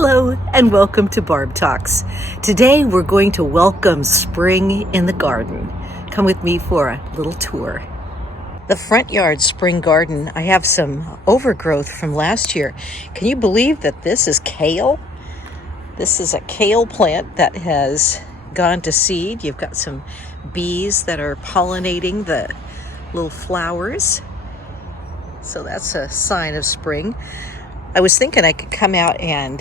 Hello and welcome to Barb Talks. Today we're going to welcome spring in the garden. Come with me for a little tour. The front yard spring garden, I have some overgrowth from last year. Can you believe that this is kale? This is a kale plant that has gone to seed. You've got some bees that are pollinating the little flowers. So that's a sign of spring. I was thinking I could come out and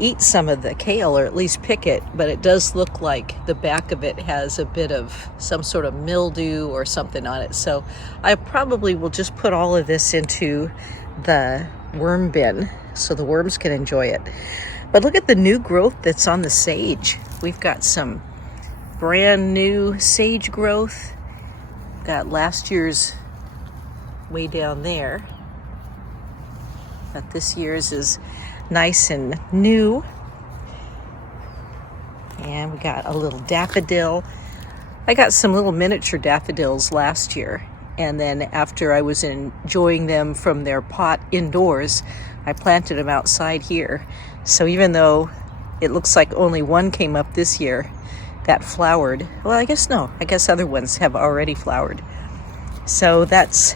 eat some of the kale, or at least pick it, but it does look like the back of it has a bit of some sort of mildew or something on it. So I probably will just put all of this into the worm bin so the worms can enjoy it. But look at the new growth that's on the sage. We've got some brand new sage growth. Got last year's way down there, but this year's is nice and new. And we got a little daffodil. I got some little miniature daffodils last year, and then after I was enjoying them from their pot indoors, I planted them outside here. So even though it looks like only one came up this year that flowered, well, I guess other ones have already flowered. So that's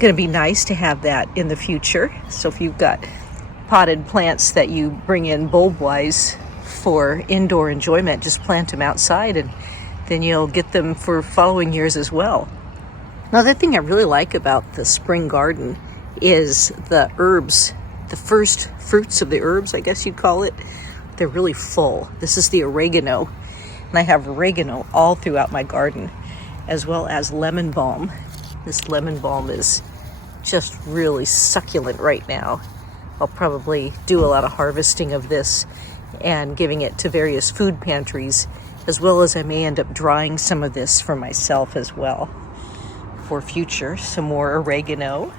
going to be nice to have that in the future. So if you've got potted plants that you bring in bulb-wise for indoor enjoyment, just plant them outside and then you'll get them for following years as well. Another thing I really like about the spring garden is the herbs, the first fruits of the herbs, I guess you'd call it. They're really full. This is the oregano, and I have oregano all throughout my garden, as well as lemon balm. This lemon balm is just really succulent right now. I'll probably do a lot of harvesting of this and giving it to various food pantries, as well as I may end up drying some of this for myself as well for future. Some more oregano.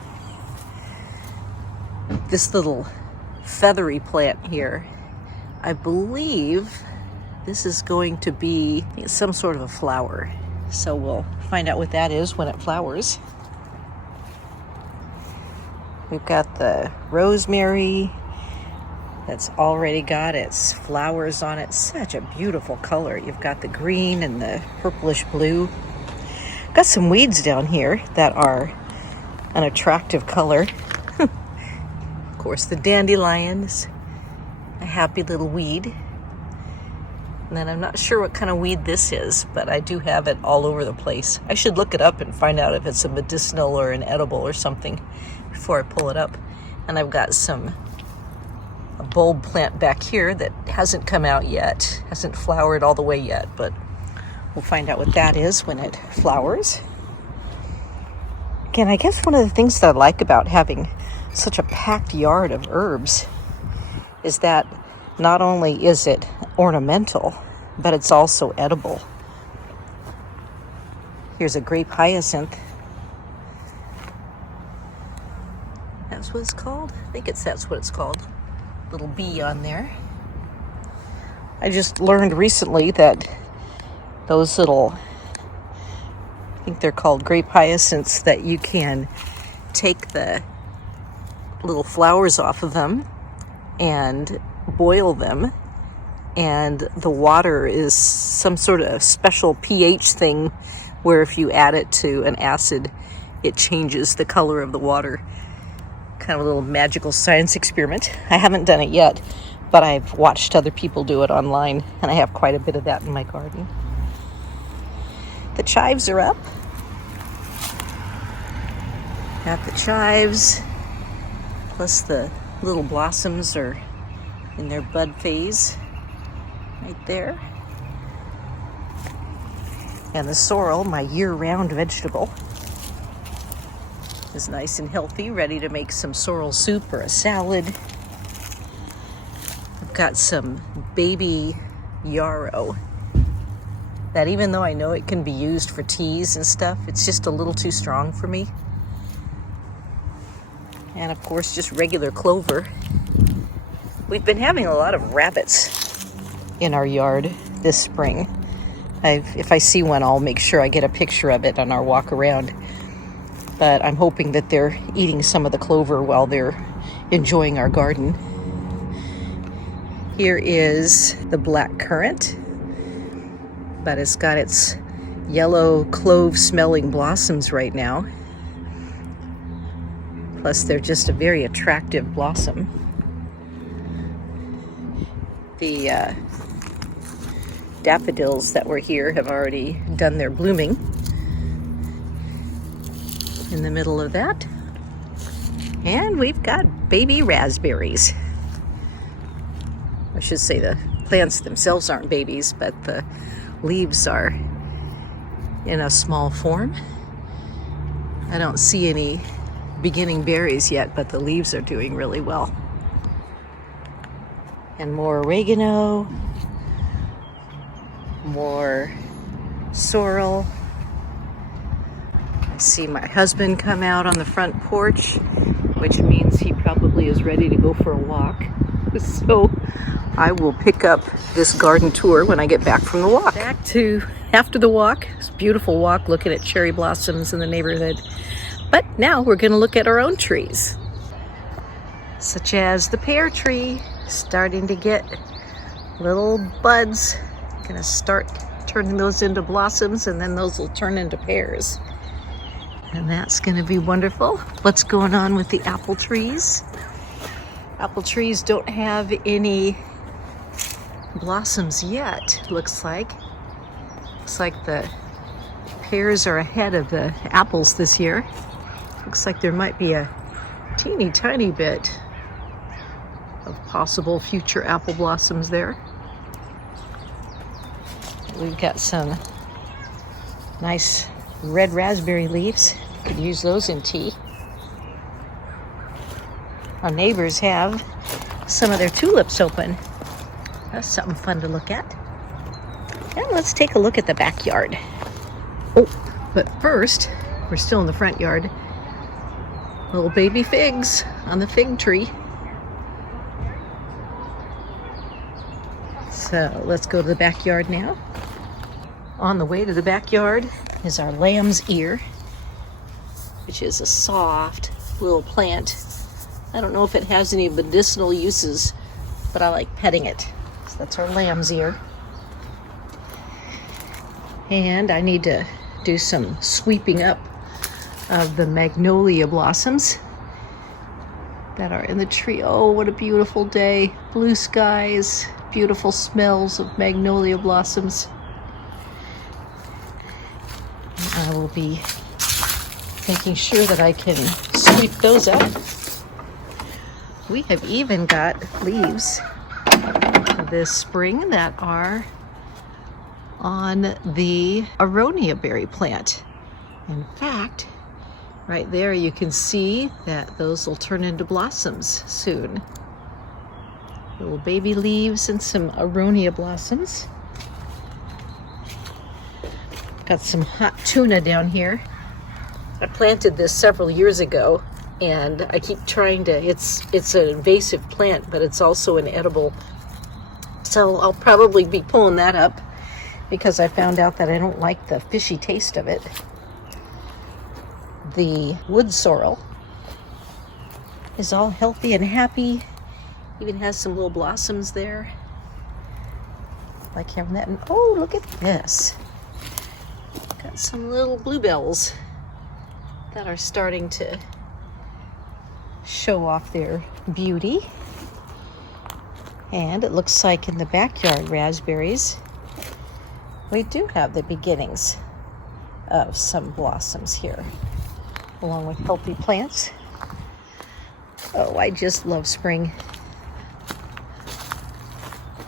This little feathery plant here, I believe this is going to be some sort of a flower. So we'll find out what that is when it flowers. We've got the rosemary that's already got its flowers on it. Such a beautiful color. You've got the green and the purplish blue. Got some weeds down here that are an attractive color. Of course, the dandelion is a happy little weed. And then I'm not sure what kind of weed this is, but I do have it all over the place. I should look it up and find out if it's a medicinal or an edible or something before I pull it up. And I've got a bulb plant back here that hasn't come out yet, hasn't flowered all the way yet, but we'll find out what that is when it flowers. Again, I guess one of the things that I like about having such a packed yard of herbs is that not only is it ornamental, but it's also edible. Here's a grape hyacinth. That's what it's called? I think that's what it's called. Little bee on there. I just learned recently that those little, I think they're called grape hyacinths, that you can take the little flowers off of them and boil them, and the water is some sort of special pH thing where if you add it to an acid, it changes the color of the water. Kind of a little magical science experiment. I haven't done it yet, but I've watched other people do it online, and I have quite a bit of that in my garden. The chives are up. Got the chives, plus the little blossoms are in their bud phase right there. And the sorrel, my year-round vegetable, is nice and healthy, ready to make some sorrel soup or a salad. I've got some baby yarrow that, even though I know it can be used for teas and stuff, it's just a little too strong for me. And of course, just regular clover. We've been having a lot of rabbits in our yard this spring. If I see one, I'll make sure I get a picture of it on our walk around. But I'm hoping that they're eating some of the clover while they're enjoying our garden. Here is the black currant, but it's got its yellow clove smelling blossoms right now. Plus they're just a very attractive blossom. The daffodils that were here have already done their blooming. In the middle of that, and we've got baby raspberries. I should say the plants themselves aren't babies, but the leaves are in a small form. I don't see any beginning berries yet, but the leaves are doing really well. And more oregano, more sorrel. I see my husband come out on the front porch, which means he probably is ready to go for a walk. So I will pick up this garden tour when I get back from the walk. Back to after the walk. It's a beautiful walk looking at cherry blossoms in the neighborhood. But now we're going to look at our own trees, such as the pear tree, starting to get little buds. Going to start turning those into blossoms, and then those will turn into pears. And that's going to be wonderful. What's going on with the apple trees? Apple trees don't have any blossoms yet, looks like. Looks like the pears are ahead of the apples this year. Looks like there might be a teeny tiny bit of possible future apple blossoms there. We've got some nice red raspberry leaves. Could use those in tea. Our neighbors have some of their tulips open. That's something fun to look at. And let's take a look at the backyard. Oh, but first, we're still in the front yard. Little baby figs on the fig tree. So let's go to the backyard now. On the way to the backyard is our lamb's ear, which is a soft little plant. I don't know if it has any medicinal uses, but I like petting it. So that's our lamb's ear. And I need to do some sweeping up of the magnolia blossoms that are in the tree. Oh, what a beautiful day. Blue skies, beautiful smells of magnolia blossoms. And I will be making sure that I can sweep those up. We have even got leaves this spring that are on the aronia berry plant. In fact, right there you can see that those will turn into blossoms soon. Little baby leaves and some aronia blossoms. Got some hot tuna down here. I planted this several years ago, and I keep trying to, it's an invasive plant, but it's also an edible. So I'll probably be pulling that up because I found out that I don't like the fishy taste of it. The wood sorrel is all healthy and happy. Even has some little blossoms there. Like having that. And oh, look at this. Got some little bluebells that are starting to show off their beauty. And it looks like in the backyard raspberries, we do have the beginnings of some blossoms here, along with healthy plants. Oh, I just love spring.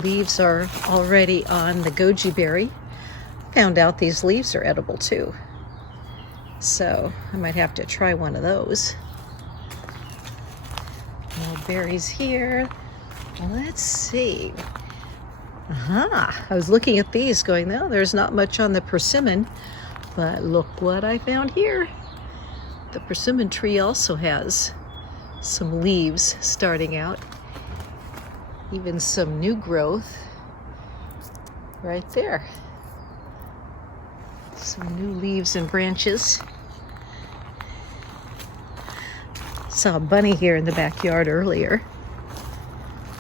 Leaves are already on the goji berry. Found out these leaves are edible too. So I might have to try one of those. More berries here. Let's see. I was looking at these going, no, there's not much on the persimmon, but look what I found here. The persimmon tree also has some leaves starting out. Even some new growth right there. Some new leaves and branches. Saw a bunny here in the backyard earlier.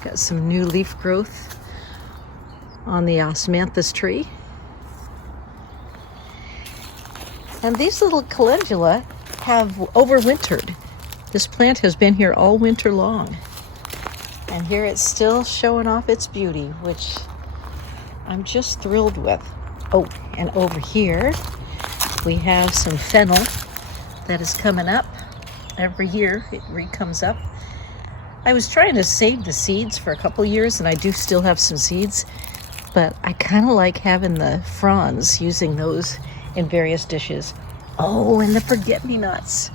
Got some new leaf growth on the osmanthus tree. And these little calendula have overwintered. This plant has been here all winter long. And here it's still showing off its beauty, which I'm just thrilled with. Oh, and over here we have some fennel that is coming up. Every year it comes up. I was trying to save the seeds for a couple years, and I do still have some seeds, but I kind of like having the fronds, using those in various dishes. Oh, and the forget-me-nots.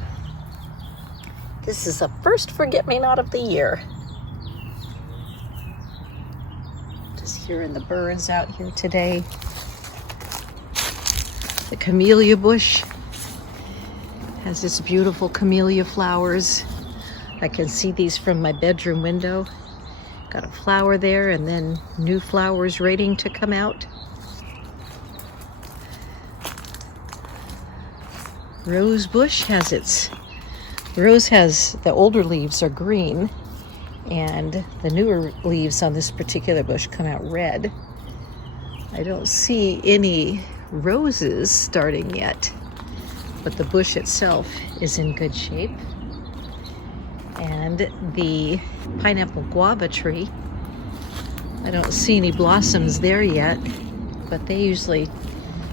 This is the first forget-me-not of the year. Just hearing the birds out here today. The camellia bush has its beautiful camellia flowers. I can see these from my bedroom window. Got a flower there, and then new flowers waiting to come out. Rose bush has the older leaves are green, and the newer leaves on this particular bush come out red. I don't see any roses starting yet, but the bush itself is in good shape. And the pineapple guava tree, I don't see any blossoms there yet, but they usually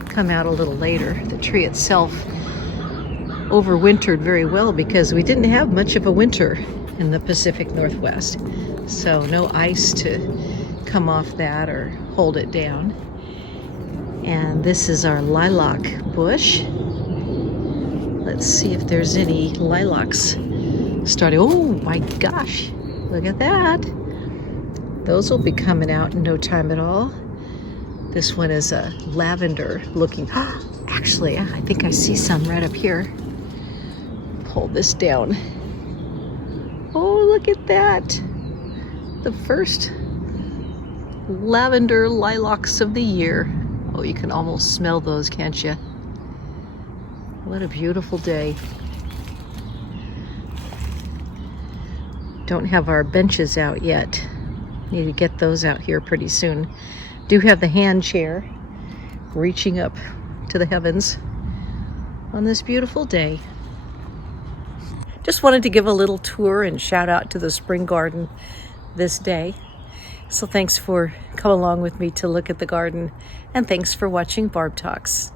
come out a little later. The tree itself overwintered very well because we didn't have much of a winter in the Pacific Northwest. So no ice to come off that or hold it down. And this is our lilac bush. Let's see if there's any lilacs starting. Oh my gosh, look at that. Those will be coming out in no time at all. This one is a lavender looking. Actually, I think I see some right up here. Hold this down. Oh, look at that. The first lavender lilacs of the year. Oh, you can almost smell those, can't you? What a beautiful day. Don't have our benches out yet. Need to get those out here pretty soon. Do have the hand chair reaching up to the heavens on this beautiful day. Just wanted to give a little tour and shout out to the spring garden this day. So thanks for coming along with me to look at the garden, and thanks for watching Barb Talks.